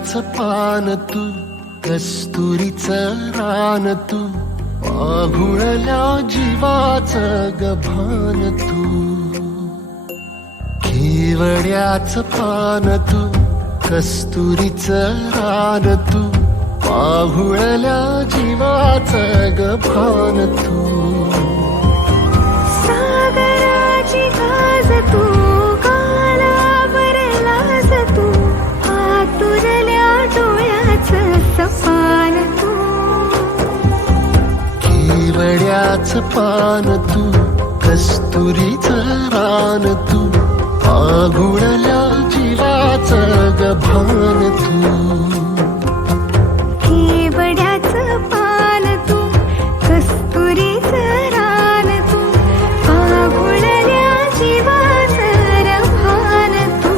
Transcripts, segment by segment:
केवड्याचं पान तू, कस्तुरीचं रान तू, आघुळल्या जीवाचं गभान तू. केवड्याचं पान तू, कस्तुरीचं रान तू, आघुळल्या जीवाचं गभान तू. सागराची गाज तू, कालावरलास तू, आतुरल्या डोळ्याचं सपान तू. केवड्याचं पान तू, कस्तुरीचं रान तू, आघुळल्या जीवाचं गभान तू. केवड्याचं पान तू, कस्तुरीचं रान तू, आघुळल्या जीवाचं रभान तू.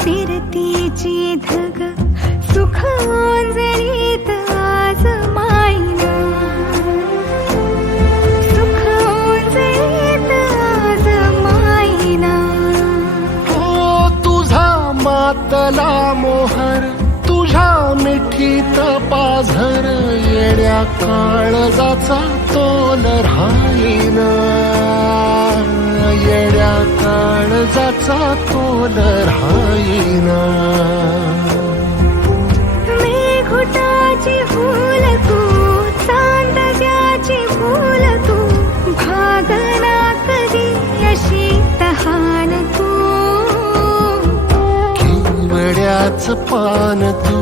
फिरतीची धग सुख ओंजळीत आज मायना, सुख ओंजळीत आज मायना. ओ तुझा मातला मोहर, तुझ्या मिठीत पाझर, येड्या काळजाचा तोल राहीना, येड्या काळजाचा तोल राहीना. मेघुटाची फूल तू, चांदण्याची फूल तू, भागना कधी अशी तहान तू. केवड्याचं पान तू,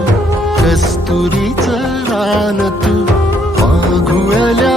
कस्तुरीचं रान तू, आघुळल्या